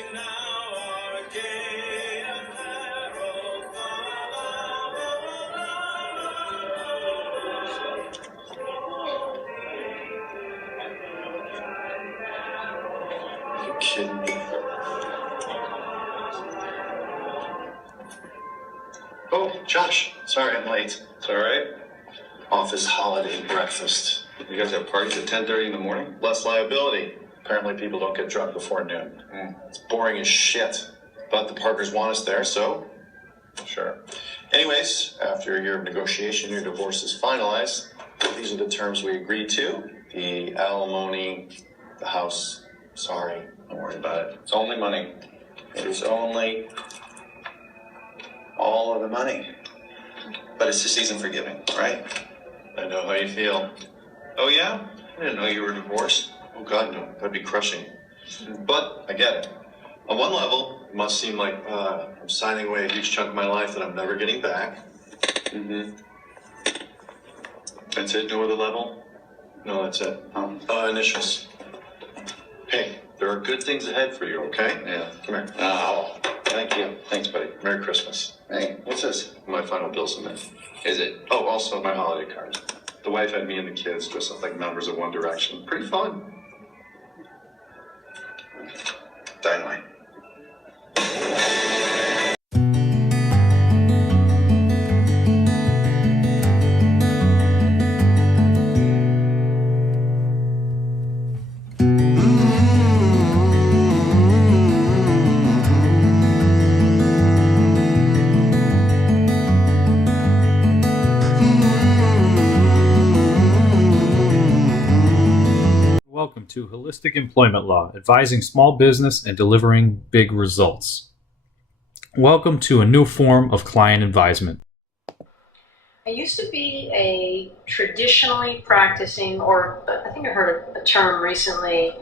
You kidding me? Oh, Josh. Sorry I'm late. It's all right. Office holiday breakfast. You guys have parties at 10:30 in the morning? Less liability. Apparently people don't get drunk before noon. It's boring as shit. But the Parkers want us there, so sure. Anyways, after a year of negotiation, your divorce is finalized. These are the terms we agreed to. The alimony, the house. Sorry, don't worry about it. It's only money. It is only all of the money. But it's the season for giving, right? I know how you feel. Oh, yeah? I didn't know you were divorced. Oh, God, no. That'd be crushing. But I get it. On one level, it must seem like I'm signing away a huge chunk of my life that I'm never getting back. Mm-hmm. That's it? No other level? No, that's it. Initials. Hey, there are good things ahead for you, okay? Yeah. Come here. Oh, thank you. Thanks, buddy. Merry Christmas. Hey, what's this? My final bill submit. Is it? Oh, also my holiday card. The wife had me and the kids dressed up like members of One Direction. Pretty fun. Dynamite. Welcome to Holistic Employment Law, advising small business and delivering big results. Welcome to a new form of client advisement. I used to be a traditionally practicing, or I think I heard a term recently,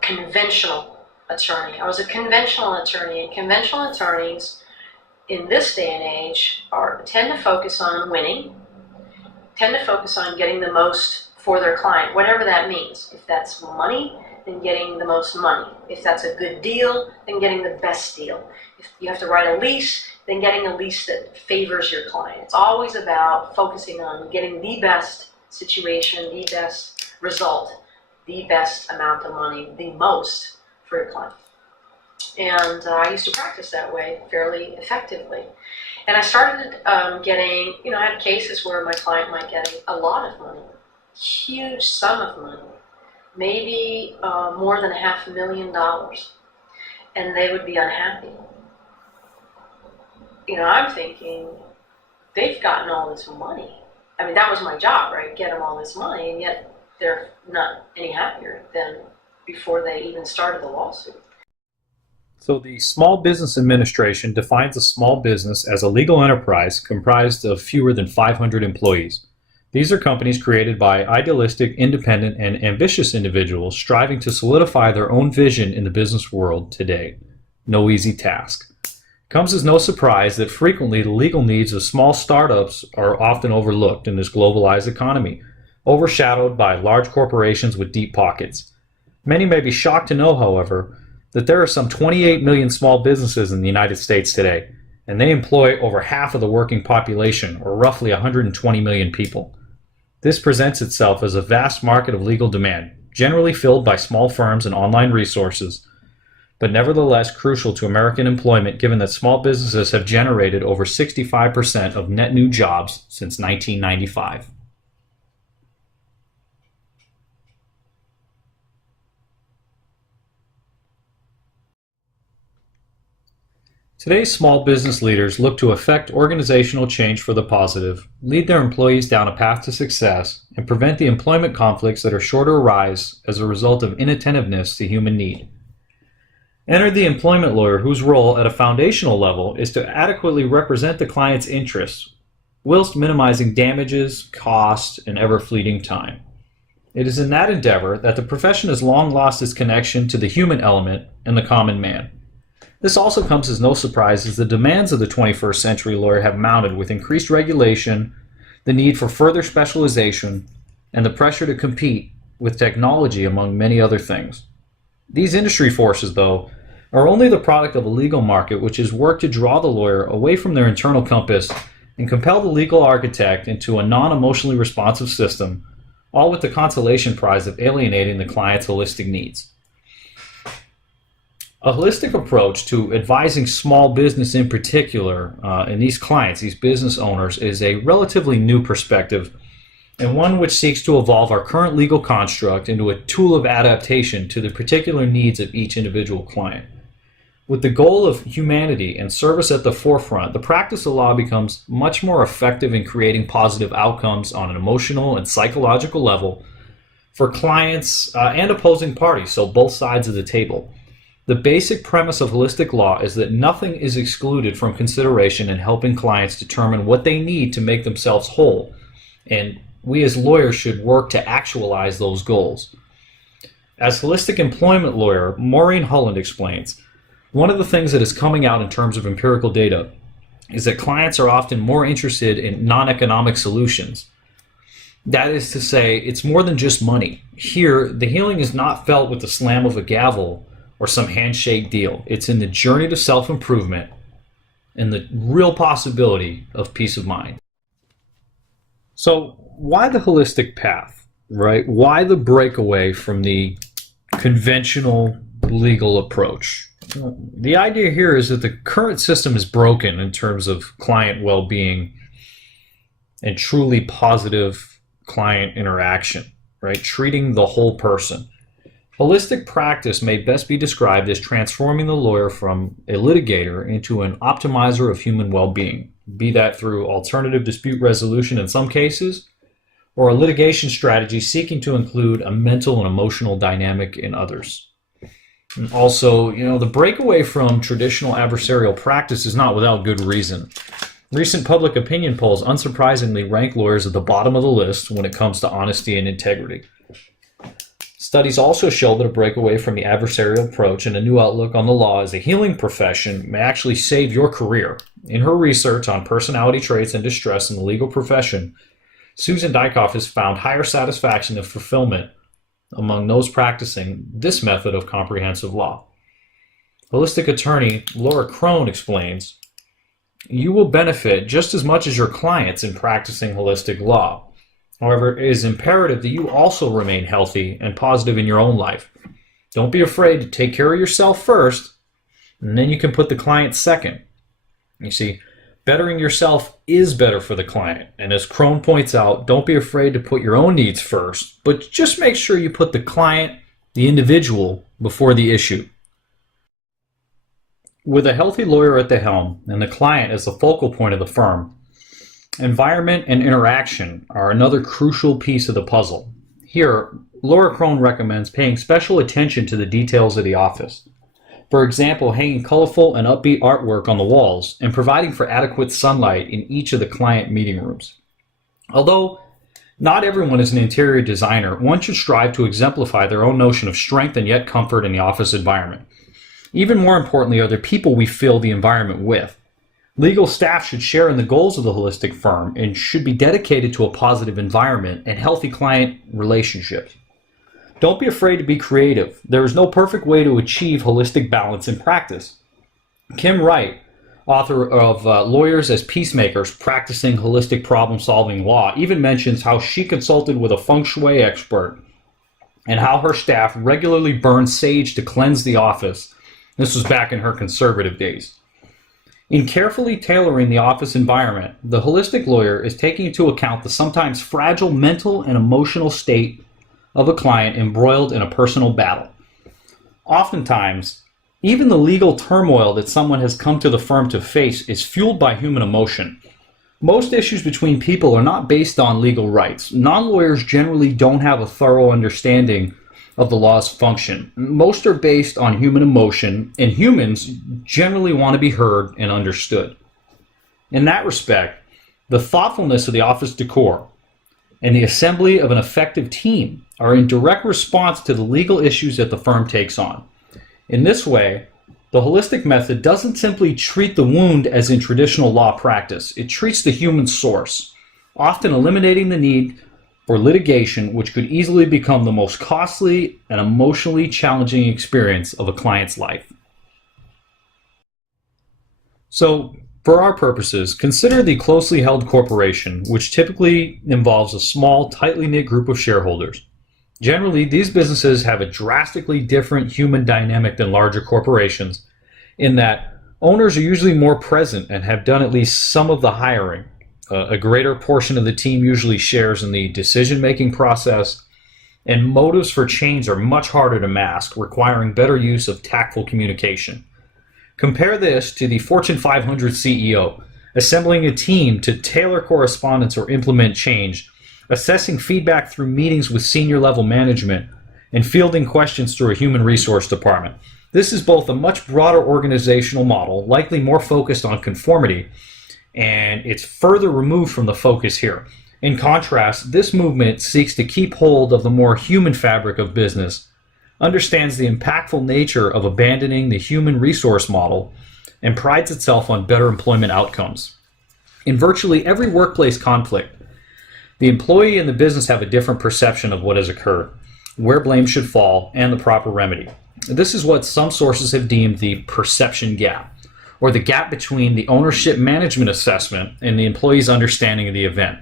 conventional attorney. I was a conventional attorney, and conventional attorneys in this day and age tend to focus on winning, tend to focus on getting the most for their client, whatever that means. If that's money, then getting the most money. If that's a good deal, then getting the best deal. If you have to write a lease, then getting a lease that favors your client. It's always about focusing on getting the best situation, the best result, the best amount of money, the most for your client. And I used to practice that way fairly effectively. And I started getting, I had cases where my client might get a lot of money, huge sum of money, maybe more than $500,000, and they would be unhappy. I'm thinking, they've gotten all this money. I mean, that was my job, right? Get them all this money, and yet they're not any happier than before they even started the lawsuit. So the Small Business Administration defines a small business as a legal enterprise comprised of fewer than 500 employees. These are companies created by idealistic, independent, and ambitious individuals striving to solidify their own vision in the business world today. No easy task. It comes as no surprise that frequently the legal needs of small startups are often overlooked in this globalized economy, overshadowed by large corporations with deep pockets. Many may be shocked to know, however, that there are some 28 million small businesses in the United States today, and they employ over half of the working population, or roughly 120 million people. This presents itself as a vast market of legal demand, generally filled by small firms and online resources, but nevertheless crucial to American employment given that small businesses have generated over 65% of net new jobs since 1995. Today's small business leaders look to effect organizational change for the positive, lead their employees down a path to success, and prevent the employment conflicts that are sure to arise as a result of inattentiveness to human need. Enter the employment lawyer, whose role at a foundational level is to adequately represent the client's interests, whilst minimizing damages, cost, and ever-fleeting time. It is in that endeavor that the profession has long lost its connection to the human element and the common man. This also comes as no surprise as the demands of the 21st century lawyer have mounted with increased regulation, the need for further specialization, and the pressure to compete with technology, among many other things. These industry forces, though, are only the product of a legal market which has worked to draw the lawyer away from their internal compass and compel the legal architect into a non-emotionally responsive system, all with the consolation prize of alienating the client's holistic needs. A holistic approach to advising small business in particular, and these clients, these business owners, is a relatively new perspective, and one which seeks to evolve our current legal construct into a tool of adaptation to the particular needs of each individual client. With the goal of humanity and service at the forefront, the practice of law becomes much more effective in creating positive outcomes on an emotional and psychological level for clients and opposing parties, so both sides of the table. The basic premise of holistic law is that nothing is excluded from consideration in helping clients determine what they need to make themselves whole, and we as lawyers should work to actualize those goals. As holistic employment lawyer Maureen Holland explains, one of the things that is coming out in terms of empirical data is that clients are often more interested in non-economic solutions. That is to say, it's more than just money. Here, the healing is not felt with the slam of a gavel or some handshake deal. It's in the journey to self-improvement and the real possibility of peace of mind. So why the holistic path, right? Why the breakaway from the conventional legal approach? The idea here is that the current system is broken in terms of client well-being and truly positive client interaction, right? Treating the whole person. Holistic practice may best be described as transforming the lawyer from a litigator into an optimizer of human well-being, be that through alternative dispute resolution in some cases, or a litigation strategy seeking to include a mental and emotional dynamic in others. And also, the breakaway from traditional adversarial practice is not without good reason. Recent public opinion polls unsurprisingly rank lawyers at the bottom of the list when it comes to honesty and integrity. Studies also show that a breakaway from the adversarial approach and a new outlook on the law as a healing profession may actually save your career. In her research on personality traits and distress in the legal profession, Susan Dykoff has found higher satisfaction and fulfillment among those practicing this method of comprehensive law. Holistic attorney Laura Crone explains, "You will benefit just as much as your clients in practicing holistic law. However, it is imperative that you also remain healthy and positive in your own life. Don't be afraid to take care of yourself first, and then you can put the client second. You see, bettering yourself is better for the client. And as Crone points out, don't be afraid to put your own needs first, but just make sure you put the client, the individual, before the issue." With a healthy lawyer at the helm and the client as the focal point of the firm, environment and interaction are another crucial piece of the puzzle. Here, Laura Crone recommends paying special attention to the details of the office. For example, hanging colorful and upbeat artwork on the walls and providing for adequate sunlight in each of the client meeting rooms. Although not everyone is an interior designer, one should strive to exemplify their own notion of strength and yet comfort in the office environment. Even more importantly are the people we fill the environment with. Legal staff should share in the goals of the holistic firm and should be dedicated to a positive environment and healthy client relationships. Don't be afraid to be creative. There is no perfect way to achieve holistic balance in practice. Kim Wright, author of Lawyers as Peacemakers, Practicing Holistic Problem-Solving Law, even mentions how she consulted with a feng shui expert and how her staff regularly burned sage to cleanse the office. This was back in her conservative days. In carefully tailoring the office environment, the holistic lawyer is taking into account the sometimes fragile mental and emotional state of a client embroiled in a personal battle. Oftentimes, even the legal turmoil that someone has come to the firm to face is fueled by human emotion. Most issues between people are not based on legal rights. Non-lawyers generally don't have a thorough understanding of the law's function. Most are based on human emotion, and humans generally want to be heard and understood. In that respect, the thoughtfulness of the office decor and the assembly of an effective team are in direct response to the legal issues that the firm takes on. In this way, the holistic method doesn't simply treat the wound as in traditional law practice. It treats the human source, often eliminating the need for litigation, which could easily become the most costly and emotionally challenging experience of a client's life. So, for our purposes, consider the closely held corporation, which typically involves a small, tightly knit group of shareholders. Generally, these businesses have a drastically different human dynamic than larger corporations, in that owners are usually more present and have done at least some of the hiring. A greater portion of the team usually shares in the decision-making process, and motives for change are much harder to mask, requiring better use of tactful communication. Compare this to the Fortune 500 CEO, assembling a team to tailor correspondence or implement change, assessing feedback through meetings with senior level management, and fielding questions through a human resource department. This is both a much broader organizational model, likely more focused on conformity, and it's further removed from the focus here. In contrast, this movement seeks to keep hold of the more human fabric of business, understands the impactful nature of abandoning the human resource model, and prides itself on better employment outcomes. In virtually every workplace conflict, the employee and the business have a different perception of what has occurred, where blame should fall, and the proper remedy. This is what some sources have deemed the perception gap, or the gap between the ownership management assessment and the employee's understanding of the event.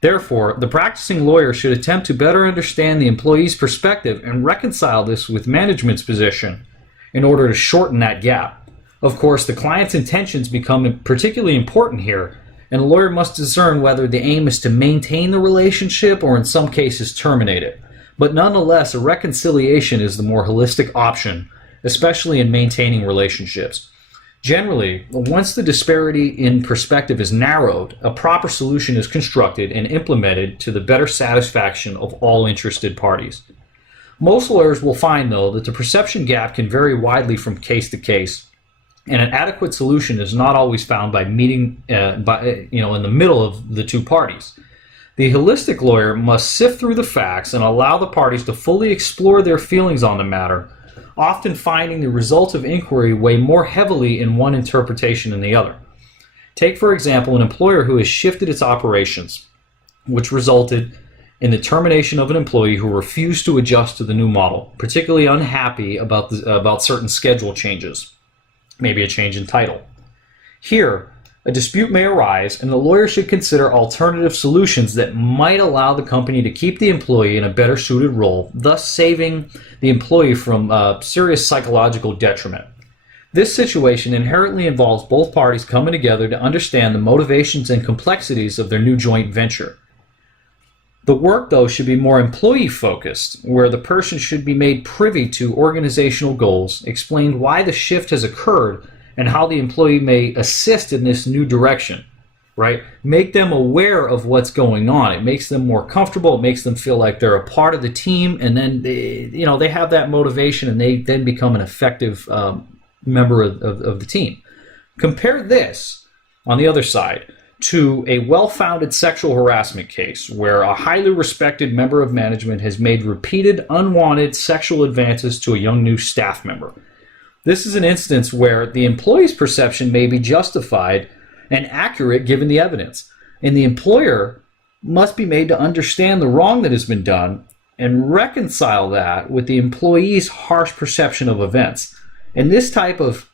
Therefore, the practicing lawyer should attempt to better understand the employee's perspective and reconcile this with management's position in order to shorten that gap. Of course, the client's intentions become particularly important here, and a lawyer must discern whether the aim is to maintain the relationship or in some cases terminate it. But nonetheless, a reconciliation is the more holistic option, especially in maintaining relationships. Generally, once the disparity in perspective is narrowed, a proper solution is constructed and implemented to the better satisfaction of all interested parties. Most lawyers will find, though, that the perception gap can vary widely from case to case, and an adequate solution is not always found by meeting in the middle of the two parties. The holistic lawyer must sift through the facts and allow the parties to fully explore their feelings on the matter, often finding the results of inquiry weigh more heavily in one interpretation than the other. Take, for example, an employer who has shifted its operations, which resulted in the termination of an employee who refused to adjust to the new model, particularly unhappy about certain schedule changes, maybe a change in title. Here, a dispute may arise, and the lawyer should consider alternative solutions that might allow the company to keep the employee in a better suited role, thus saving the employee from serious psychological detriment. This situation inherently involves both parties coming together to understand the motivations and complexities of their new joint venture. The work, though, should be more employee-focused, where the person should be made privy to organizational goals, explain why the shift has occurred, and how the employee may assist in this new direction, right? Make them aware of what's going on. It makes them more comfortable. It makes them feel like they're a part of the team, and then they have that motivation, and they then become an effective member of the team. Compare this, on the other side, to a well-founded sexual harassment case where a highly respected member of management has made repeated unwanted sexual advances to a young new staff member. This is an instance where the employee's perception may be justified and accurate given the evidence, and the employer must be made to understand the wrong that has been done and reconcile that with the employee's harsh perception of events. In this type of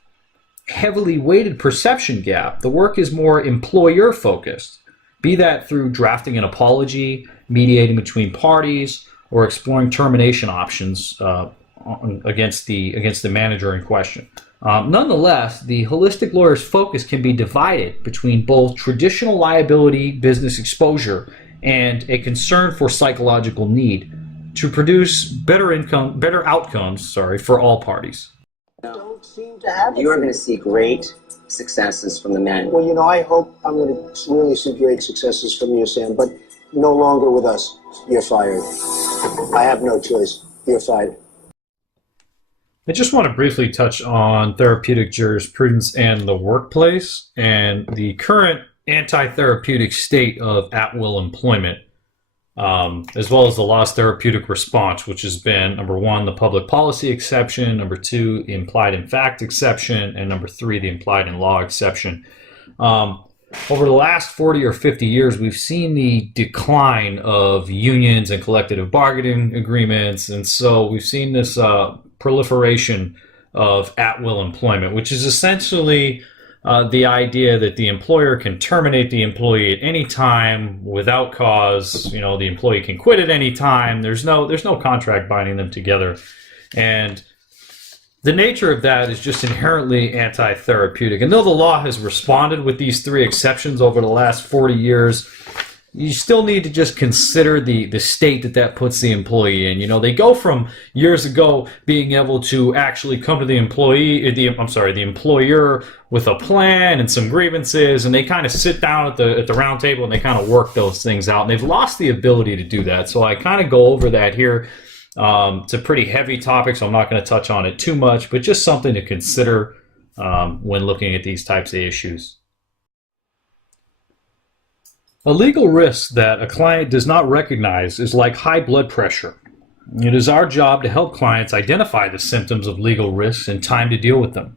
heavily weighted perception gap, the work is more employer-focused, be that through drafting an apology, mediating between parties, or exploring termination options against the manager in question. Nonetheless, the holistic lawyer's focus can be divided between both traditional liability business exposure and a concern for psychological need to produce better outcomes for all parties. Don't seem to have it. You are going to see great successes from the men. Well, I hope I'm going to really see great successes from you, Sam, but no longer with us. You're fired. I have no choice. You're fired. I just want to briefly touch on therapeutic jurisprudence and the workplace and the current anti-therapeutic state of at-will employment, as well as the law's therapeutic response, which has been, number one, the public policy exception, number two, the implied in fact exception, and number three, the implied in law exception. Over the last 40 or 50 years, we've seen the decline of unions and collective bargaining agreements, and so we've seen this proliferation of at-will employment, which is essentially the idea that the employer can terminate the employee at any time without cause. You know, the employee can quit at any time. There's no contract binding them together. And the nature of that is just inherently anti-therapeutic. And though the law has responded with these 3 exceptions over the last 40 years, you still need to just consider the state that puts the employee in. You know, they go from years ago being able to actually come to the employer with a plan and some grievances, and they kind of sit down at the round table and they kind of work those things out. And they've lost the ability to do that. So I kind of go over that here. It's a pretty heavy topic, so I'm not going to touch on it too much, but just something to consider when looking at these types of issues. A legal risk that a client does not recognize is like high blood pressure. It is our job to help clients identify the symptoms of legal risks and time to deal with them.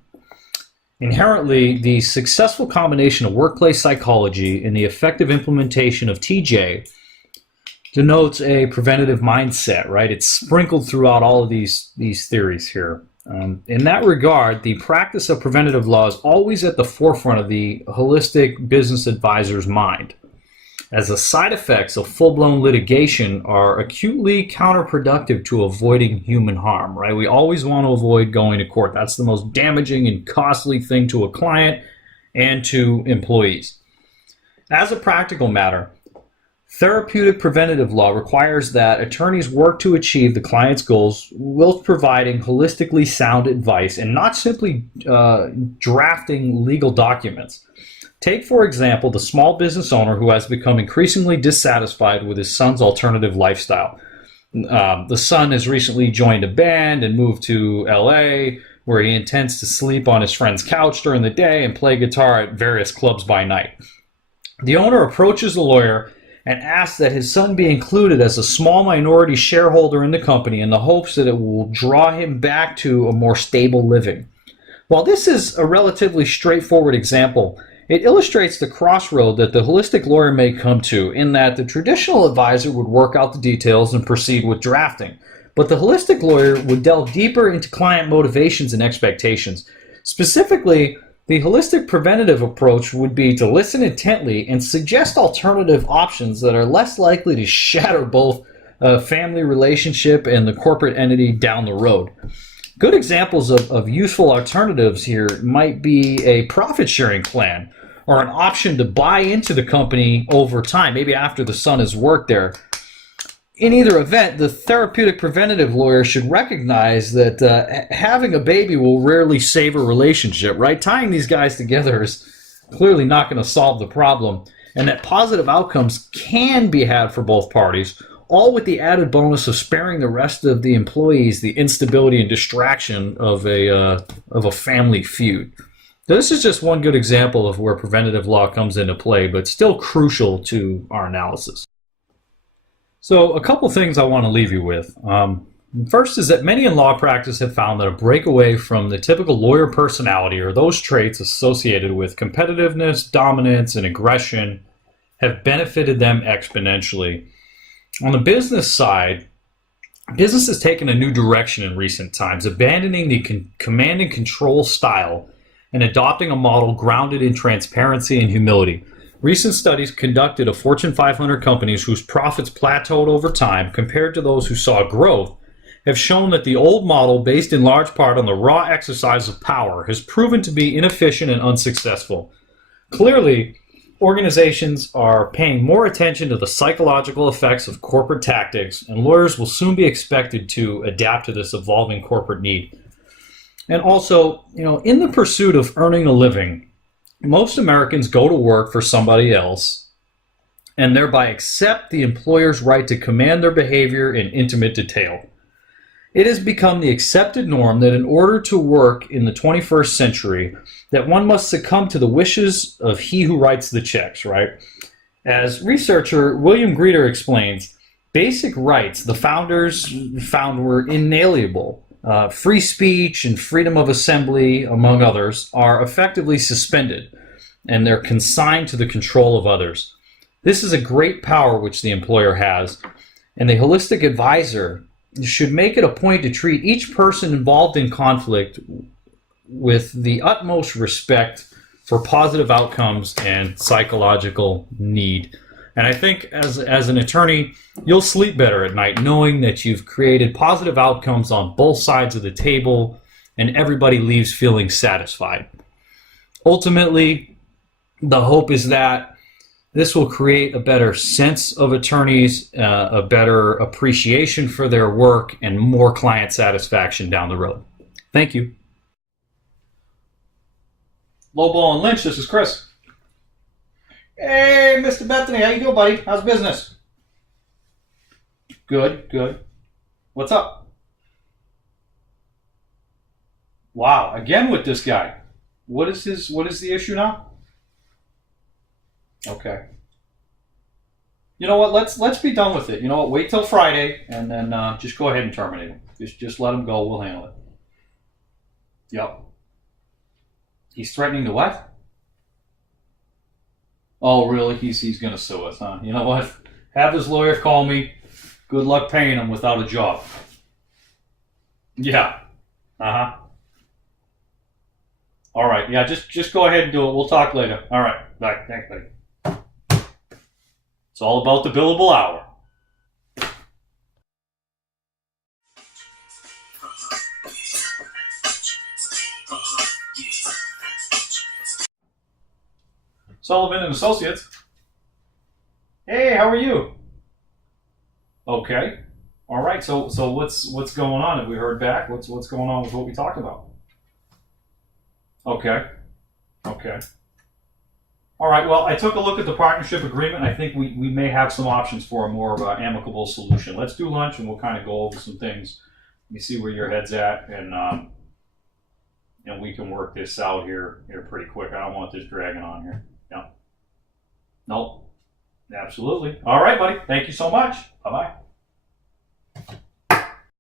Inherently, the successful combination of workplace psychology and the effective implementation of TJ denotes a preventative mindset, right? It's sprinkled throughout all of these theories here. In that regard, the practice of preventative law is always at the forefront of the holistic business advisor's mind, as the side effects of full-blown litigation are acutely counterproductive to avoiding human harm, right? We always want to avoid going to court. That's the most damaging and costly thing to a client and to employees. As a practical matter, therapeutic preventative law requires that attorneys work to achieve the client's goals whilst providing holistically sound advice and not simply drafting legal documents. Take, for example, the small business owner who has become increasingly dissatisfied with his son's alternative lifestyle. The son has recently joined a band and moved to LA, where he intends to sleep on his friend's couch during the day and play guitar at various clubs by night. The owner approaches the lawyer and asks that his son be included as a small minority shareholder in the company in the hopes that it will draw him back to a more stable living. While this is a relatively straightforward example, it illustrates the crossroad that the holistic lawyer may come to, in that the traditional advisor would work out the details and proceed with drafting, but the holistic lawyer would delve deeper into client motivations and expectations. Specifically, the holistic preventative approach would be to listen intently and suggest alternative options that are less likely to shatter both a family relationship and the corporate entity down the road. Good examples of useful alternatives here might be a profit-sharing plan or an option to buy into the company over time, maybe after the son has worked there. In either event, the therapeutic preventative lawyer should recognize that having a baby will rarely save a relationship, right? Tying these guys together is clearly not going to solve the problem, and that positive outcomes can be had for both parties, all with the added bonus of sparing the rest of the employees the instability and distraction of a family feud. Now, this is just one good example of where preventative law comes into play, but still crucial to our analysis. So a couple things I want to leave you with. First is that many in law practice have found that a breakaway from the typical lawyer personality or those traits associated with competitiveness, dominance, and aggression have benefited them exponentially. On the business side, business has taken a new direction in recent times, abandoning the command and control style and adopting a model grounded in transparency and humility. Recent studies conducted of Fortune 500 companies whose profits plateaued over time compared to those who saw growth have shown that the old model, based in large part on the raw exercise of power, has proven to be inefficient and unsuccessful. Clearly, organizations are paying more attention to the psychological effects of corporate tactics, and lawyers will soon be expected to adapt to this evolving corporate need. And also, in the pursuit of earning a living, most Americans go to work for somebody else and thereby accept the employer's right to command their behavior in intimate detail. It has become the accepted norm that in order to work in the 21st century, that one must succumb to the wishes of he who writes the checks, right? As researcher William Greeter explains, basic rights the founders found were inalienable. Free speech and freedom of assembly, among others, are effectively suspended, and they're consigned to the control of others. This is a great power which the employer has, and the holistic advisor should make it a point to treat each person involved in conflict with the utmost respect for positive outcomes and psychological need. And I think as an attorney, you'll sleep better at night knowing that you've created positive outcomes on both sides of the table and everybody leaves feeling satisfied. Ultimately, the hope is that this will create a better sense of attorneys, a better appreciation for their work, and more client satisfaction down the road. Thank you. Lowball and Lynch, this is Chris. Hey, Mr. Bethany, how you doing, buddy? How's business? Good, good. What's up? Wow, again with this guy. What is the issue now? Okay. You know what? Let's be done with it. You know what? Wait till Friday and then just go ahead and terminate him. Just let him go. We'll handle it. Yep. He's threatening to what? Oh, really? He's going to sue us, huh? You know what? Have his lawyer call me. Good luck paying him without a job. Yeah. Uh-huh. All right. Yeah, just go ahead and do it. We'll talk later. All right. Bye. Thanks, buddy. It's all about the billable hour. Sullivan and Associates. Hey, how are you? Okay. All right. So what's going on? Have we heard back? What's going on with what we talked about? Okay. Okay. All right. Well, I took a look at the partnership agreement. I think we may have some options for a more amicable solution. Let's do lunch and we'll kind of go over some things. Let me see where your head's at, and we can work this out here pretty quick. I don't want this dragging on here. Yeah. Nope. Absolutely. All right, buddy. Thank you so much. Bye-bye.